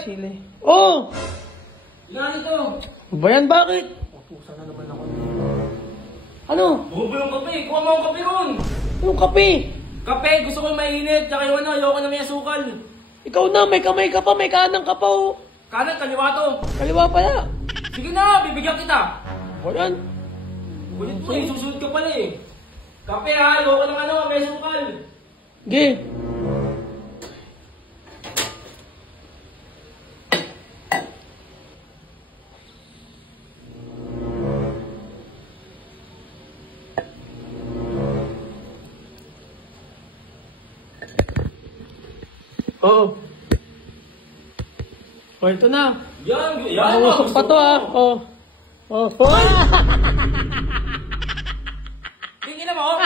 Sili. Oh! Ilan ito? Bayan, bakit? Pupusa na naman ako. Ano? Bubo yung kape. Kuha mo ang kape ron. Yung kape? Kape, gusto ko mainit. Tsaka yung ano, ayoko na may asukal. Ikaw na, may kamay ka pa, may kanang ka pa, oh. Kanan, kaliwa to. Kaliwa pala. Sige na, bibigyan kita. Bayan. Kulit mo eh, susunod ka pala eh. Kape ha, ayoko ng ano, may asukal. Sige. Oo. Oh, ito na. Yan. Usok pa to, ah. Oh. Oh. Tingin na mo.